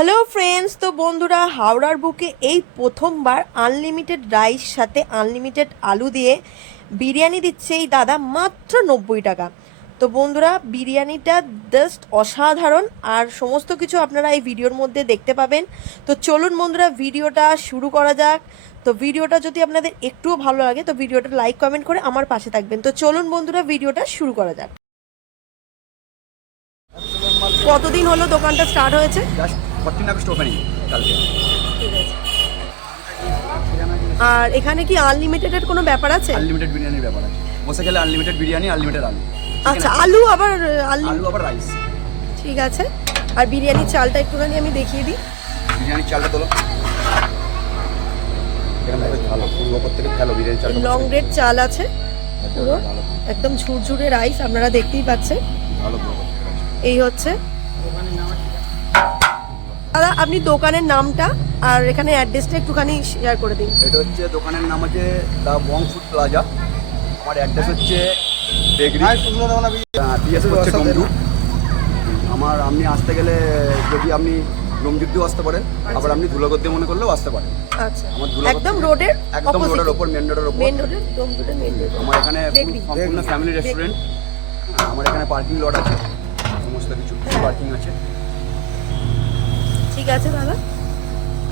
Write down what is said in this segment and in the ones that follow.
Hello friends, তো বন্ধুরা হাওড়ার বুকে এই প্রথমবার আনলিমিটেড রাইস সাথে আনলিমিটেড আলু দিয়ে বিরিয়ানি দিচ্ছে এই দাদা মাত্র 90 টাকা। তো বন্ধুরা বিরিয়ানিটা জাস্ট অসাধারণ, আর সমস্ত কিছু আপনারা এই ভিডিওর মধ্যে দেখতে পাবেন। তো চলুন বন্ধুরা ভিডিওটা শুরু করা যাক। তো ভিডিওটা যদি আপনাদের একটুও ভালো লাগে তো ভিডিওটা লাইক কমেন্ট করে আমার পাশে থাকবেন। তো চলুন বন্ধুরা ভিডিওটা শুরু করা যাক। কতদিন হলো দোকানটা স্টার্ট হয়েছে? জাস্ট 14 আগস্ট ওপেনিং কালকে। আর এখানে কি আনলিমিটেডের কোনো ব্যাপার আছে? আনলিমিটেড বিরিয়ানির ব্যাপার আছে, বসে গেলে আনলিমিটেড বিরিয়ানি, আনলিমিটেড আলু। আচ্ছা, আলু আবার আলু আবার রাইস। ঠিক আছে। আর বিরিয়ানির চালটা একটুখানি আমি দেখিয়ে দিই। বিরিয়ানির চালটা তোলো, এরকম ভাবে ভালো পুরো ওপর থেকে ফেলো বিরিয়ানির চালটা। লং রেড চাল আছে পুরো, একদম ঝুরঝুরে রাইস, আপনারা দেখতেই পাচ্ছেন। ভালো পুরো। এই হচ্ছে দাদা, আপনি দোকানের নামটা আর এখানে অ্যাড্রেসটা একটুখানি শেয়ার করে দিন। এটা হচ্ছে দোকানের নাম আছে দ্য বং ফুড প্লাজা। আমার অ্যাড্রেস হচ্ছে বেগরি, পিএস হচ্ছে ডোমজু। আপনি আসতে গেলে যদি আপনি ডোমজুর দিয়েও আসতে পারেন, আবার আপনি ধুলাগড় দিয়ে মনে করলেও আসতে পারেন। আচ্ছা, আমার ধুলাগড় একদম রোডের একদম রোডের ওপর, মেন রোডের ওপর। মেন রোডের ডোমজুরের মেন রোড। আমার এখানে সম্পূর্ণ ফ্যামিলি রেস্টুরেন্ট। আমার এখানে পার্কিং লট আছে, সমস্ত কিছু পার্কিং আছে। ঠিক আছে দাদা,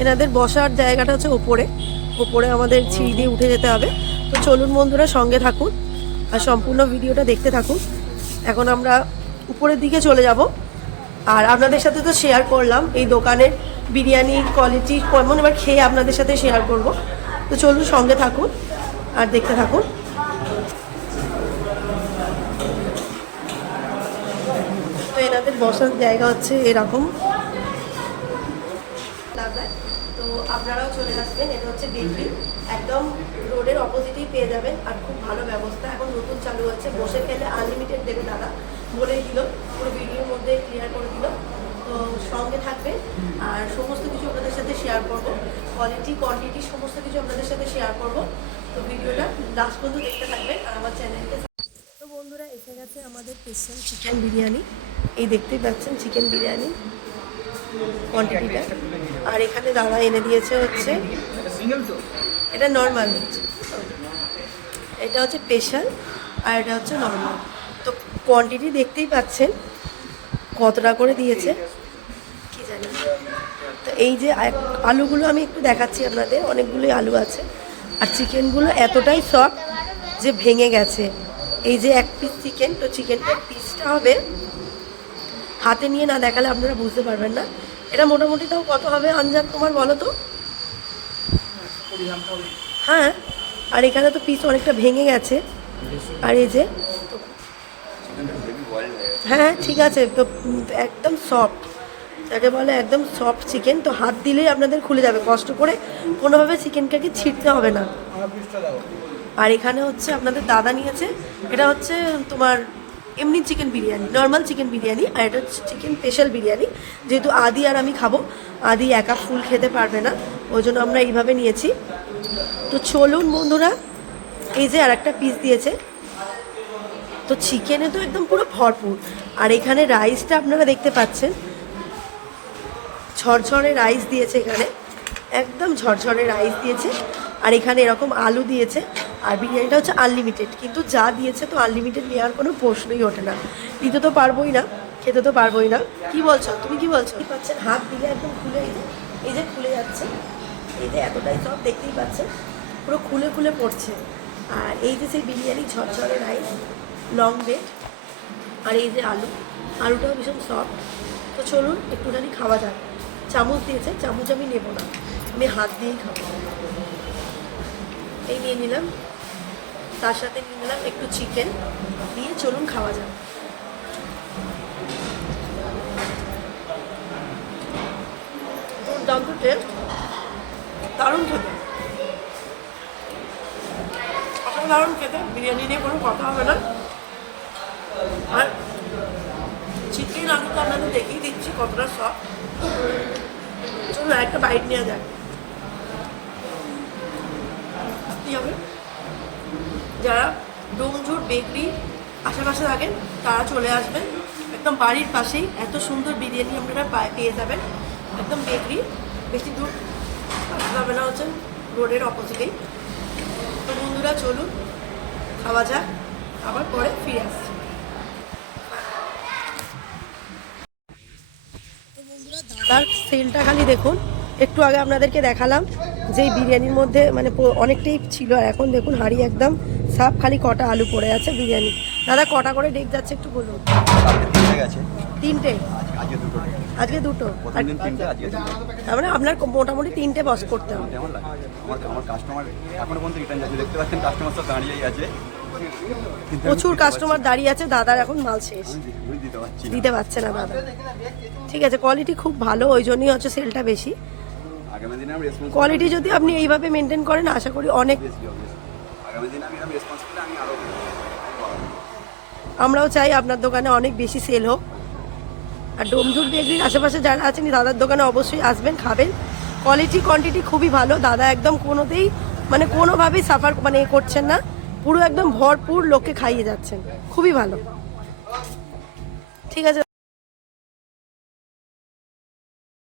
এনাদের বসার জায়গাটা হচ্ছে ওপরে ওপরে আমাদের সিঁড়ি দিয়ে উঠে যেতে হবে। তো চলুন বন্ধুরা সঙ্গে থাকুন আর সম্পূর্ণ ভিডিওটা দেখতে থাকুন। এখন আমরা উপরের দিকে চলে যাব, আর আপনাদের সাথে তো শেয়ার করলাম এই দোকানের বিরিয়ানির কোয়ালিটি কেমন, এবার খেয়ে আপনাদের সাথে শেয়ার করব। তো চলুন সঙ্গে থাকুন আর দেখতে থাকুন। তো এনাদের বসার জায়গা হচ্ছে এরকম, তো আপনারাও চলে আসবেন। এটা হচ্ছে বেকরি, একদম রোডের অপোজিটেই পেয়ে যাবেন, আর খুব ভালো ব্যবস্থা। এখন নতুন চালু হচ্ছে, বসে খেলে আনলিমিটেড দেবে দাদা, বলেই দিল, পুরো ভিডিওর মধ্যে ক্লিয়ার করে দিল। তো সঙ্গে থাকবেন আর সমস্ত কিছু আপনাদের সাথে শেয়ার করব, কোয়ালিটি কোয়ান্টিটি সমস্ত কিছু আপনাদের সাথে শেয়ার করব। তো ভিডিওটা লাস্ট পর্যন্ত দেখতে থাকবেন আর আমার চ্যানেলকে। তো বন্ধুরা এসে গেছে আমাদের স্পেশাল চিকেন বিরিয়ানি, এই দেখতেই পাচ্ছেন চিকেন বিরিয়ানি কোয়ান্টিটিটা। আর এখানে দাদা এনে দিয়েছে হচ্ছে এটা নর্মাল, এটা হচ্ছে স্পেশাল আর এটা হচ্ছে নর্মাল। তো কোয়ান্টিটি দেখতেই পাচ্ছেন কতটা করে দিয়েছে কি জানি। তো এই যে আলুগুলো আমি একটু দেখাচ্ছি আপনাদের, অনেকগুলোই আলু আছে, আর চিকেনগুলো এতটাই সফট যে ভেঙে গেছে। এই যে এক পিস চিকেন, তো চিকেনটার পিসটা হবে, হাতে নিয়ে না দেখালে আপনারা বুঝতে পারবেন না। এটা মোটামুটি তাও কত হবে আনজান তোমার বলো তো? হ্যাঁ, আর এখানে তো পিস অনেকটা ভেঙে গেছে। আর এই যে হ্যাঁ ঠিক আছে, তো একদম সফট, যাকে বলে একদম সফট চিকেন। তো হাত দিলেই আপনাদের খুলে যাবে, কষ্ট করে কোনোভাবে চিকেনটাকে ছিঁড়তে হবে না। আর এখানে হচ্ছে আপনাদের দাদা নিয়েছে, এটা হচ্ছে তোমার এমনি chicken biryani, normal chicken biryani, আর এটা হচ্ছে চিকেন স্পেশাল বিরিয়ানি। যেহেতু আদি আর আমি খাবো, আদি একা ফুল খেতে পারবে না, ওই জন্য আমরা এইভাবে নিয়েছি। তো চলুন বন্ধুরা, এই যে আর একটা পিস দিয়েছে, তো চিকেনে তো একদম পুরো ভরপুর। আর এখানে রাইসটা আপনারা দেখতে পাচ্ছেন, ঝরঝরে রাইস দিয়েছে এখানে, একদম ঝরঝরে রাইস দিয়েছে। আর এখানে এরকম আলু দিয়েছে। আর বিরিয়ানিটা হচ্ছে আনলিমিটেড, কিন্তু যা দিয়েছে তো আনলিমিটেড নেওয়ার কোনো প্রশ্নই ওঠে না, দিতে তো পারবোই না, খেতে তো পারবোই না। কি বলছো তুমি, কি বলছো? কি পাচ্ছেন, হাত দিলে একদম খুলে, এই যে খুলে যাচ্ছে, এই যে এতটাই সব দেখতেই পাচ্ছেন, পুরো খুলে খুলে পড়ছে। আর এই যে সেই বিরিয়ানি ঝরঝরে রাইস, লং রেড, আর এই যে আলুটাও ভীষণ সফট। তো চলুন একটুখানি খাওয়া যাক। চামচ দিয়েছে, চামচ আমি নেব না, আমি হাত দিয়েই খাবো। এই নিয়ে নিলাম, তার সাথে নিয়ে নিলাম একটু চিকেন, দিয়ে চলুন খাওয়া যাক। দুর্দান্ত টেস্ট, দারুণ খেতে, অসাধারণ খেতে, বিরিয়ানি নিয়ে কোনো কথা হবে না। আর চিকেন আমি তো আপনাদের দেখিয়ে দিচ্ছি কতটা সফট। চলুন একটা বাইট নেওয়া যাক। কী হবে, যারা ডোমজুর বেকরি আশেপাশে থাকেন তারা চলে আসবেন, একদম বাড়ির পাশেই এত সুন্দর বিরিয়ানি আপনারা পেয়ে যাবেন। একদম বেকরি, বেশি দূর আসতে হবে না, হচ্ছে রোডের অপোজিটেই। তো বন্ধুরা চলুন খাওয়া যাক, আবার পরে ফিরে আসছি। তার সেলটা খালি দেখুন, একটু আগে আপনাদেরকে দেখালাম যে বিরিয়ানির মধ্যে মানে অনেকটাই ছিল, আর এখন দেখুন হাঁড়ি একদম সাফ, খালি কটা আলু পড়ে আছে বিরিয়ানি। দাদা কটা করে ডেক যাচ্ছে একটু বলুন। গেছে 3টে, আজকে দুটো, আজকে 2টো, প্রথম দিন 3টে, আজকে 2টো। তার মানে আপনার মোটামুটি 3টে বস করতে হবে। কেমন লাগে? আমার কাস্টমার এখনো পর্যন্ত রিটার্ন যাচ্ছে, দেখতে পাচ্ছেন কাস্টমার সব দাঁড়িয়েই আছে, প্রচুর কাস্টমার দাঁড়িয়ে আছে, দাদার এখন মাল শেষ, আমি দিতে পারছি না। দিতে পারছে না দাদা। ঠিক আছে, কোয়ালিটি খুব ভালো, ওই জন্যই হচ্ছে সেলটা বেশি। আগামী দিনে আমি রেসপন্স কোয়ালিটি যদি আপনি এইভাবে মেনটেন করেন, আশা করি অনেক, আগামী দিনে আমি রেসপন্স করলে আমি আরো আমরাও চাই আপনার দোকানে অনেক বেশি সেল হোক। আর ডোমজুর বেকরির আশেপাশে যারা আছেন দাদার দোকানে অবশ্যই আসবেন, খাবেন। কোয়ালিটি কোয়ান্টিটি খুবই ভালো, দাদা একদম কোনোতেই মানে কোনোভাবেই সাফার মানে করছেন না, পুরো একদম ভরপুর লোককে খাইয়ে যাচ্ছেন, খুবই ভালো। ঠিক আছে।